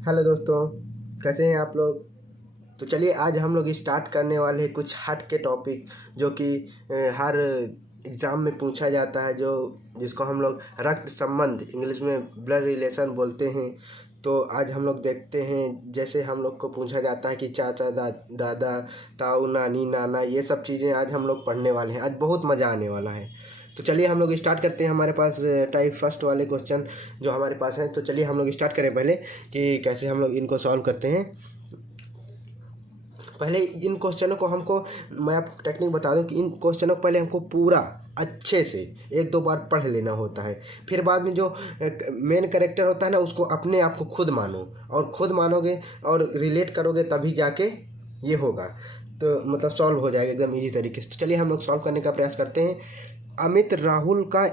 Hello दोस्तों, कैसे हैं आप लोग। तो चलिए आज हम लोग स्टार्ट करने वाले हैं कुछ हट के टॉपिक जो कि हर एग्ज़ाम में पूछा जाता है, जो जिसको हम लोग रक्त संबंध इंग्लिश में ब्लड रिलेशन बोलते हैं। तो आज हम लोग देखते हैं, जैसे हम लोग को पूछा जाता है कि चाचा दादा ताऊ नानी नाना, ये सब चीज़ें आज हम लोग पढ़ने वाले हैं। आज बहुत मज़ा आने वाला है। तो चलिए हम लोग स्टार्ट करते हैं। हमारे पास टाइप फर्स्ट वाले क्वेश्चन जो हमारे पास हैं, तो चलिए हम लोग स्टार्ट करें पहले कि कैसे हम लोग इनको सॉल्व करते हैं। पहले इन क्वेश्चनों को मैं आपको टेक्निक बता दूं कि इन क्वेश्चनों को पहले हमको पूरा अच्छे से एक दो बार पढ़ लेना होता है। फिर बाद में जो मेन कैरेक्टर होता है ना, उसको अपने आप को खुद मानो, और खुद मानोगे और रिलेट करोगे तभी जाके ये होगा। तो मतलब सॉल्व हो जाएगा एकदम इजी तरीके से। तो चलिए हम लोग सॉल्व करने का प्रयास करते हैं। अमित राहुल का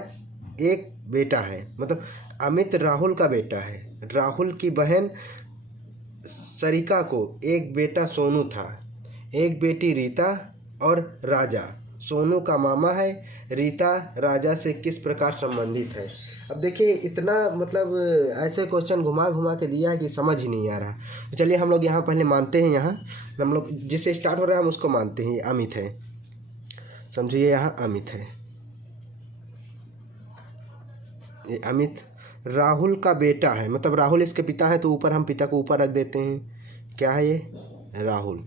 एक बेटा है, मतलब अमित राहुल का बेटा है। राहुल की बहन सरिका को एक बेटा सोनू था, एक बेटी रीता और राजा। सोनू का मामा है। रीता राजा से किस प्रकार संबंधित है। अब देखिए इतना मतलब ऐसे क्वेश्चन घुमा घुमा के दिया है कि समझ ही नहीं आ रहा। तो चलिए हम लोग यहाँ पहले मानते हैं, यहाँ हम लोग जिससे स्टार्ट हो रहा है हम उसको मानते हैं। ये अमित है, समझिए यहाँ अमित है, ये अमित राहुल का बेटा है, मतलब राहुल इसके पिता है, तो ऊपर हम पिता को ऊपर रख देते हैं। क्या है ये? राहुल।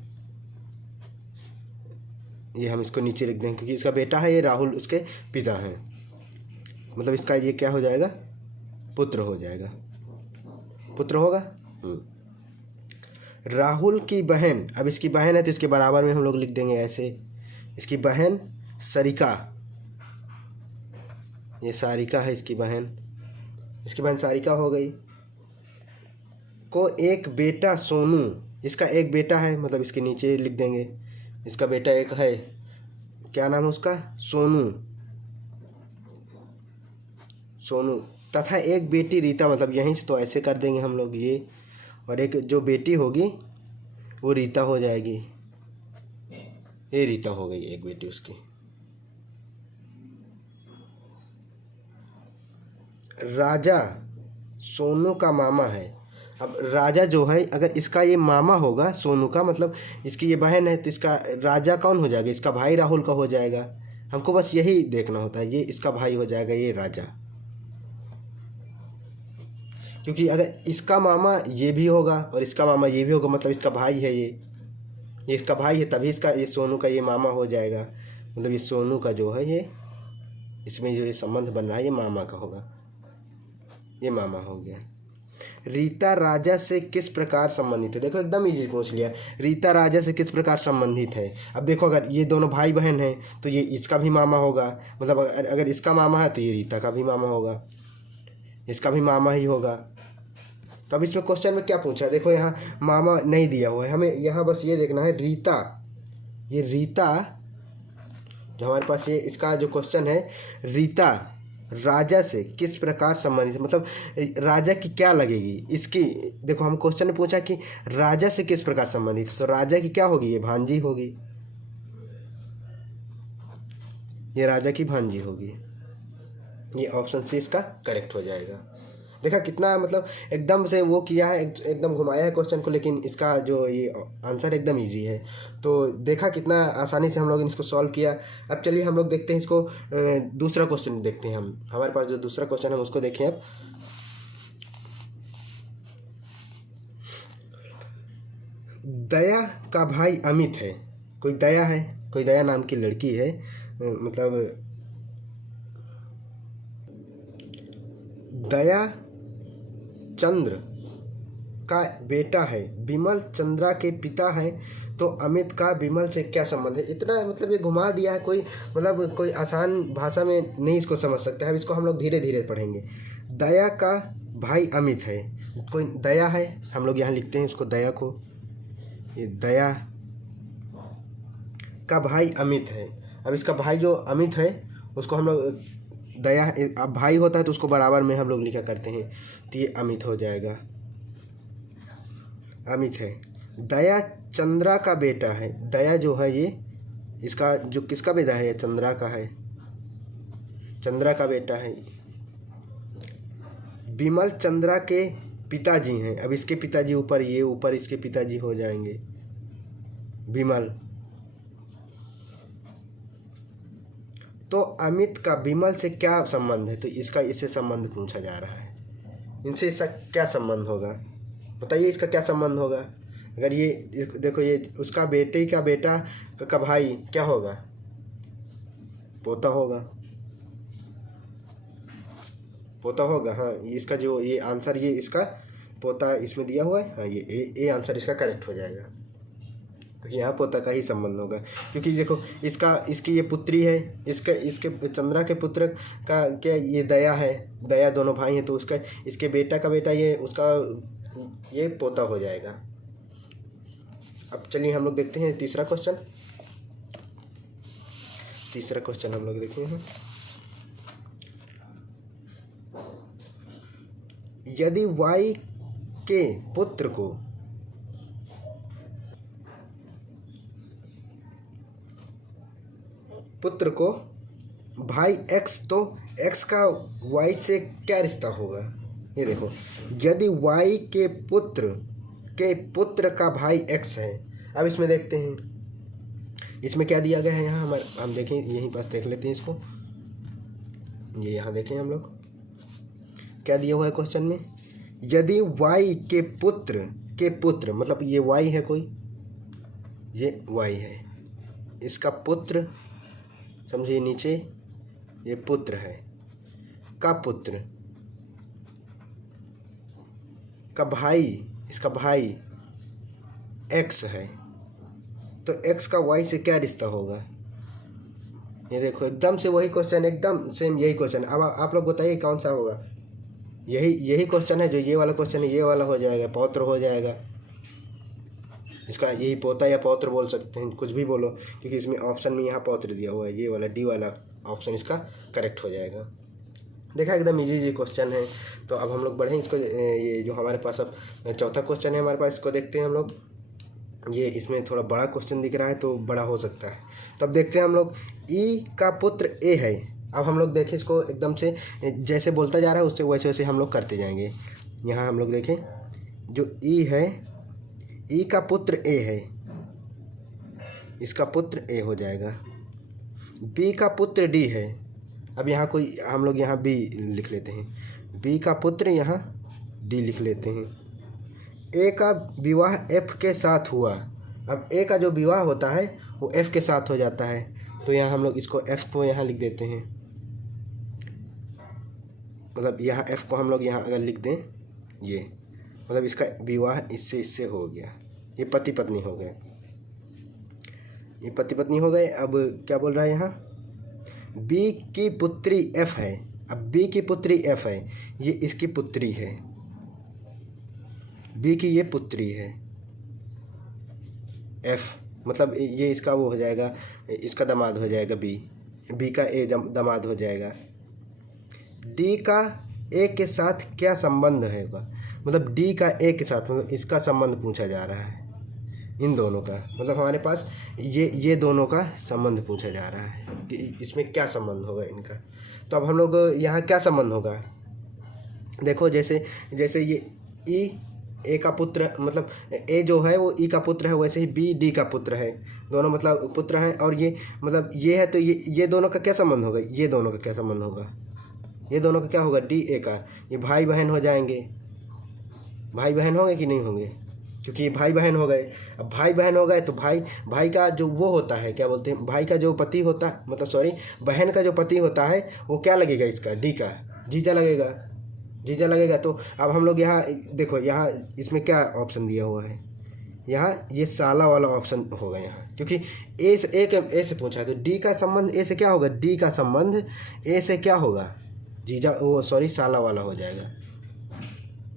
ये हम इसको नीचे लिख देंगे क्योंकि इसका बेटा है, ये राहुल उसके पिता हैं, मतलब इसका ये क्या हो जाएगा? पुत्र हो जाएगा, पुत्र होगा। राहुल की बहन, अब इसकी बहन है तो इसके बराबर में हम लोग लिख देंगे ऐसे, इसकी बहन सरिका, ये सारिका है इसकी बहन सारिका हो गई। को एक बेटा सोनू, इसका एक बेटा है, मतलब इसके नीचे लिख देंगे इसका बेटा एक है, क्या नाम है उसका? सोनू तथा एक बेटी रीता, मतलब यहीं से तो ऐसे कर देंगे हम लोग ये, और एक जो बेटी होगी वो रीता हो जाएगी। ये रीता हो गई एक बेटी उसकी। राजा सोनू का मामा है। अब राजा जो है, अगर इसका ये मामा होगा सोनू का, मतलब इसकी ये बहन है, तो इसका राजा कौन हो जाएगा? इसका भाई राहुल का हो जाएगा। हमको बस यही देखना होता है, ये इसका भाई हो जाएगा ये राजा, क्योंकि अगर इसका मामा ये भी होगा और इसका मामा ये भी होगा, मतलब इसका भाई है ये इसका भाई है, तभी इसका ये सोनू का ये मामा हो जाएगा। मतलब ये सोनू का जो है, ये इसमें जो ये संबंध बन रहा है ये मामा का होगा, ये मामा हो गया। रीता राजा से किस प्रकार संबंधित है? देखो एकदम इजी पूछ लिया, रीता राजा से किस प्रकार संबंधित है। अब देखो अगर ये दोनों भाई बहन हैं तो ये इसका भी मामा होगा, मतलब अगर इसका मामा है तो ये रीता का भी मामा होगा, इसका भी मामा ही होगा। तो अब इसमें क्वेश्चन में क्या पूछा है? देखो यहाँ मामा नहीं दिया हुआ है, हमें यहाँ बस ये देखना है रीता, ये रीता जो हमारे पास ये इसका जो क्वेश्चन है, रीता राजा से किस प्रकार संबंधित है, मतलब राजा की क्या लगेगी इसकी। देखो हम क्वेश्चन ने पूछा कि राजा से किस प्रकार संबंधित है, तो राजा की क्या होगी? ये भांजी होगी, ये राजा की भांजी होगी। ये ऑप्शन सी इसका करेक्ट हो जाएगा। देखा कितना मतलब एकदम से वो किया है, एकदम घुमाया है क्वेश्चन को, लेकिन इसका जो ये आंसर एकदम इजी है। तो देखा कितना आसानी से हम लोग इसको सॉल्व किया। अब चलिए हम लोग देखते हैं इसको, दूसरा क्वेश्चन देखते हैं हम। हमारे पास जो दूसरा क्वेश्चन है उसको देखें अब। दया का भाई अमित है, कोई दया है, कोई दया नाम की लड़की है, मतलब दया चंद्र का बेटा है, विमल चंद्रा के पिता है, तो अमित का विमल से क्या संबंध है। इतना मतलब ये घुमा दिया है, कोई मतलब कोई आसान भाषा में नहीं इसको समझ सकता है। अब इसको हम लोग धीरे धीरे पढ़ेंगे। दया का भाई अमित है, कोई दया है, हम लोग यहाँ लिखते हैं इसको दया को, ये दया का भाई अमित है। अब इसका भाई जो अमित है उसको हम लोग दया, अब भाई होता है तो उसको बराबर में हम लोग लिखा करते हैं, तो ये अमित हो जाएगा, अमित है। दया चंद्रा का बेटा है, दया जो है ये इसका जो किसका बेटा है? ये चंद्रा का है, चंद्रा का बेटा है। विमल चंद्रा के पिताजी हैं। अब इसके पिताजी ऊपर, ये ऊपर इसके पिताजी हो जाएंगे विमल। तो अमित का विमल से क्या संबंध है? तो इसका इससे संबंध पूछा जा रहा है। इनसे इसका क्या संबंध होगा बताइए, इसका क्या संबंध होगा? अगर ये देखो, ये उसका बेटे का बेटा का भाई क्या होगा? पोता होगा, पोता होगा। हाँ, इसका जो ये आंसर, ये इसका पोता इसमें दिया हुआ है। हाँ, ये आंसर इसका करेक्ट हो जाएगा, क्योंकि यहाँ पोता का ही संबंध होगा। क्योंकि देखो, इसकी ये पुत्री है, इसके चंद्रा के पुत्र का क्या ये दया है, दया दोनों भाई हैं, तो उसका इसके बेटा का बेटा ये उसका ये पोता हो जाएगा। अब चलिए हम लोग देखते हैं तीसरा क्वेश्चन। तीसरा क्वेश्चन हम लोग देखते हैं, यदि y के पुत्र को भाई x, तो x का y से क्या रिश्ता होगा? ये देखो, यदि y के पुत्र का भाई x है। अब इसमें देखते हैं, इसमें क्या दिया गया है। यहाँ हम देखें, यहीं पास देख लेते हैं इसको। ये यहाँ देखें हम लोग क्या दिया हुआ है क्वेश्चन में, यदि y के पुत्र मतलब ये y है कोई, ये y है, इसका पुत्र समझिए, नीचे ये पुत्र है, का पुत्र का भाई, इसका भाई x है, तो x का y से क्या रिश्ता होगा? ये देखो, एकदम से वही क्वेश्चन, एकदम सेम यही क्वेश्चन। अब आप लोग बताइए कौन सा होगा? यही क्वेश्चन है जो ये वाला क्वेश्चन है, ये वाला हो जाएगा, पौत्र हो जाएगा। इसका यही पोता या पौत्र बोल सकते हैं, कुछ भी बोलो, क्योंकि इसमें ऑप्शन में यहाँ पौत्र दिया हुआ है। ये वाला डी वाला ऑप्शन इसका करेक्ट हो जाएगा। देखा, एकदम इजी क्वेश्चन है। तो अब हम लोग बढ़ें इसको, ये जो हमारे पास अब चौथा क्वेश्चन है हमारे पास, इसको देखते हैं हम लोग। ये इसमें थोड़ा बड़ा क्वेश्चन दिख रहा है, तो बड़ा हो सकता है। तो अब देखते हैं हम लोग, ई का पुत्र ए है। अब हम लोग देखें इसको, एकदम से जैसे बोलता जा रहा है उससे वैसे वैसे हम लोग करते जाएंगे। यहाँ हम लोग देखें, जो ई है, ई का पुत्र ए है, इसका पुत्र ए हो जाएगा। बी का पुत्र डी है। अब यहाँ कोई हम लोग यहाँ बी लिख लेते हैं, बी का पुत्र यहाँ डी लिख लेते हैं। ए का विवाह एफ के साथ हुआ। अब ए का जो विवाह होता है वो एफ के साथ हो जाता है, तो यहाँ हम लोग इसको एफ को यहाँ लिख देते हैं। मतलब यहाँ एफ को हम लोग यहाँ अगर लिख दें, ये मतलब इसका विवाह इससे हो गया, ये पति पत्नी हो गए, ये पति पत्नी हो गए। अब क्या बोल रहा है यहाँ, बी की पुत्री एफ है। अब बी की पुत्री एफ है, ये इसकी पुत्री है, बी की ये पुत्री है एफ, मतलब ये इसका वो हो जाएगा, इसका दामाद हो जाएगा बी का ए दामाद हो जाएगा। डी का ए के साथ क्या संबंध है? मतलब डी का ए के साथ, मतलब इसका संबंध पूछा जा रहा है, इन दोनों का। मतलब हमारे पास ये दोनों का संबंध पूछा जा रहा है कि इसमें क्या संबंध होगा इनका। तो अब हम लोग यहाँ क्या संबंध होगा, देखो, जैसे ये ई ए का पुत्र, मतलब ए जो है वो ई का पुत्र है, वैसे ही बी डी का पुत्र है, दोनों मतलब पुत्र हैं। और ये मतलब ये है, तो ये दोनों का क्या संबंध होगा? ये दोनों का क्या संबंध होगा? ये दोनों का क्या होगा? डी ए का, ये भाई बहन हो जाएंगे। भाई बहन होंगे कि नहीं होंगे? क्योंकि ये भाई बहन हो गए। अब भाई बहन हो गए तो भाई का जो वो होता है, क्या बोलते हैं, भाई का जो पति होता है, मतलब सॉरी, बहन का जो पति होता है वो क्या लगेगा? इसका डी का जीजा लगेगा, जीजा लगेगा। तो अब हम लोग यहाँ देखो, यहाँ इसमें क्या ऑप्शन दिया हुआ है, यहाँ ये साला वाला ऑप्शन होगा यहाँ, क्योंकि ए से पूछा है, तो डी का संबंध ए से क्या होगा? डी का संबंध ए से क्या होगा? जीजा, वो सॉरी, साला वाला हो जाएगा,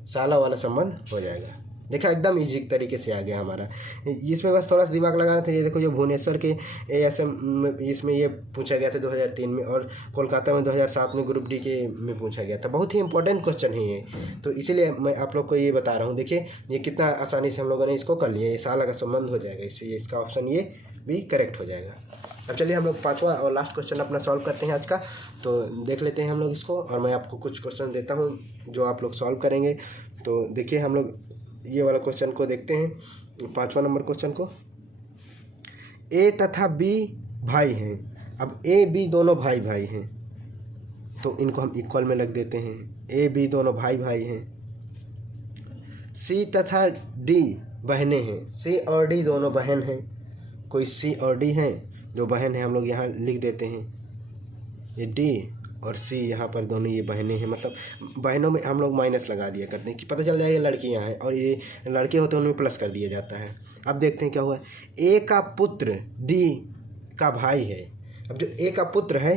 साला वाला संबंध हो जाएगा। देखा, एकदम इजी तरीके से आ गया हमारा। इसमें बस थोड़ा सा दिमाग लगाना था। ये देखो, जो भुवनेश्वर के इसमें ये पूछा गया था 2003 में, और कोलकाता में 2007 में ग्रुप डी के में पूछा गया था। बहुत ही इंपॉर्टेंट क्वेश्चन है ये, तो इसीलिए मैं आप लोग को ये बता रहा हूँ। देखिए, ये कितना आसानी से हम लोगों ने इसको कर लिया, ये साला का संबंध हो जाएगा, इससे इसका ऑप्शन ये भी करेक्ट हो जाएगा। अब चलिए हम लोग पाँचवा और लास्ट क्वेश्चन अपना सॉल्व करते हैं आज का। तो देख लेते हैं हम लोग इसको, और मैं आपको कुछ क्वेश्चन देता हूँ जो आप लोग सॉल्व करेंगे, तो देखिए हम लोग ये वाला क्वेश्चन को देखते हैं, 5वां नंबर क्वेश्चन को। ए तथा बी भाई हैं। अब ए बी दोनों भाई भाई हैं, तो इनको हम इक्वल में रख देते हैं। ए बी दोनों भाई भाई हैं। सी तथा डी बहनें हैं। सी और डी दोनों बहन हैं। कोई सी और डी हैं जो बहन है, हम लोग यहाँ लिख देते हैं। ये डी और सी यहाँ पर दोनों ये बहनें हैं, मतलब बहनों में हम लोग माइनस लगा दिया करते हैं कि पता चल जाएगा लड़कियाँ हैं, और ये लड़के होते हैं उनमें प्लस कर दिया जाता है। अब देखते हैं क्या हुआ। ए का पुत्र डी का भाई है। अब जो ए का पुत्र है,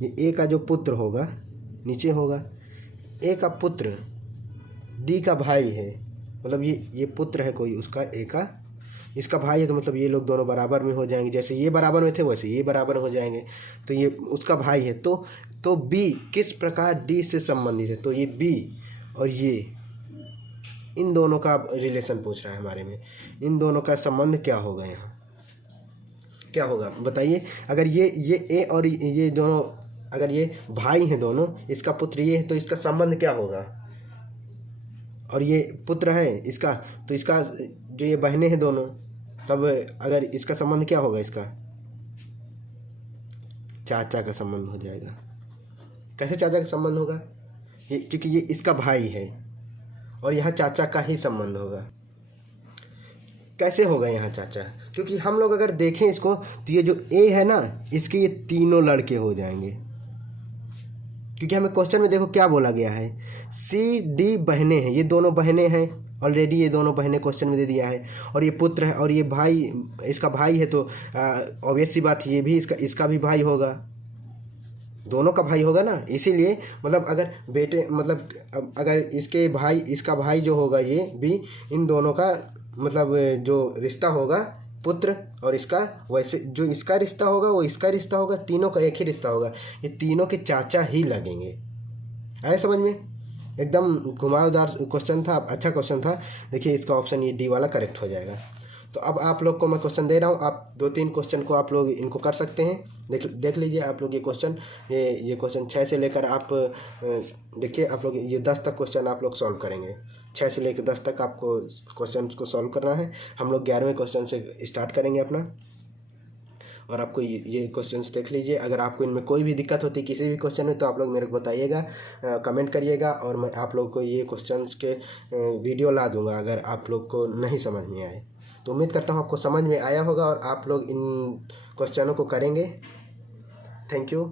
ये ए का जो पुत्र होगा नीचे होगा, ए का पुत्र डी का भाई है, मतलब ये पुत्र है कोई उसका, ए का, इसका भाई है, तो मतलब ये लोग दोनों बराबर में हो जाएंगे। जैसे ये बराबर में थे वैसे ये बराबर हो जाएंगे, तो ये उसका भाई है। तो बी किस प्रकार डी से संबंधित है, तो ये बी और ये इन दोनों का रिलेशन पूछ रहा है हमारे में। इन दोनों का संबंध क्या होगा, यहाँ क्या होगा बताइए। अगर ये ए और ये दोनों, अगर ये भाई हैं दोनों, इसका पुत्र ये है, तो इसका संबंध क्या होगा। और ये पुत्र है इसका, तो इसका जो ये बहनें हैं दोनों, तब अगर इसका संबंध क्या होगा, इसका चाचा का संबंध हो जाएगा। कैसे चाचा का संबंध होगा, ये क्योंकि ये इसका भाई है और यहाँ चाचा का ही संबंध होगा। कैसे होगा यहाँ चाचा, क्योंकि हम लोग अगर देखें इसको, तो ये जो ए है ना, इसके ये तीनों लड़के हो जाएंगे, क्योंकि हमें क्वेश्चन में देखो क्या बोला गया है, सी डी बहनें हैं। ये दोनों बहनें हैं ऑलरेडी, ये दोनों बहनें क्वेश्चन में दे दिया है, और ये पुत्र है और ये भाई, इसका भाई है, तो ऑब्वियस सी बात ये भी इसका भी भाई होगा, दोनों का भाई होगा ना। इसीलिए मतलब अगर बेटे, मतलब अगर इसके भाई, इसका भाई जो होगा ये भी, इन दोनों का मतलब जो रिश्ता होगा पुत्र और इसका, वैसे जो इसका रिश्ता होगा वो इसका रिश्ता होगा, तीनों का एक ही रिश्ता होगा, ये तीनों के चाचा ही लगेंगे। आए समझ में, एकदम घुमावदार क्वेश्चन था, अच्छा क्वेश्चन था। देखिए इसका ऑप्शन ये डी वाला करेक्ट हो जाएगा। तो अब आप लोग को मैं क्वेश्चन दे रहा हूँ, आप 2-3 क्वेश्चन को आप लोग इनको कर सकते हैं। देख लीजिए आप लोग ये क्वेश्चन, ये क्वेश्चन 6 से लेकर आप देखिए, आप लोग ये 10 तक क्वेश्चन आप लोग सॉल्व करेंगे। 6 से लेकर 10 तक आपको क्वेश्चन को सॉल्व करना है। हम लोग 11वें क्वेश्चन से स्टार्ट करेंगे अपना, और आपको ये क्वेश्चंस देख लीजिए। अगर आपको इनमें कोई भी दिक्कत होती है किसी भी क्वेश्चन में, तो आप लोग मेरे को बताइएगा, कमेंट करिएगा, और मैं आप लोग को ये क्वेश्चंस के वीडियो ला दूंगा अगर आप लोग को नहीं समझ में आए। तो उम्मीद करता हूँ आपको समझ में आया होगा और आप लोग इन क्वेश्चनों को करेंगे। Thank you.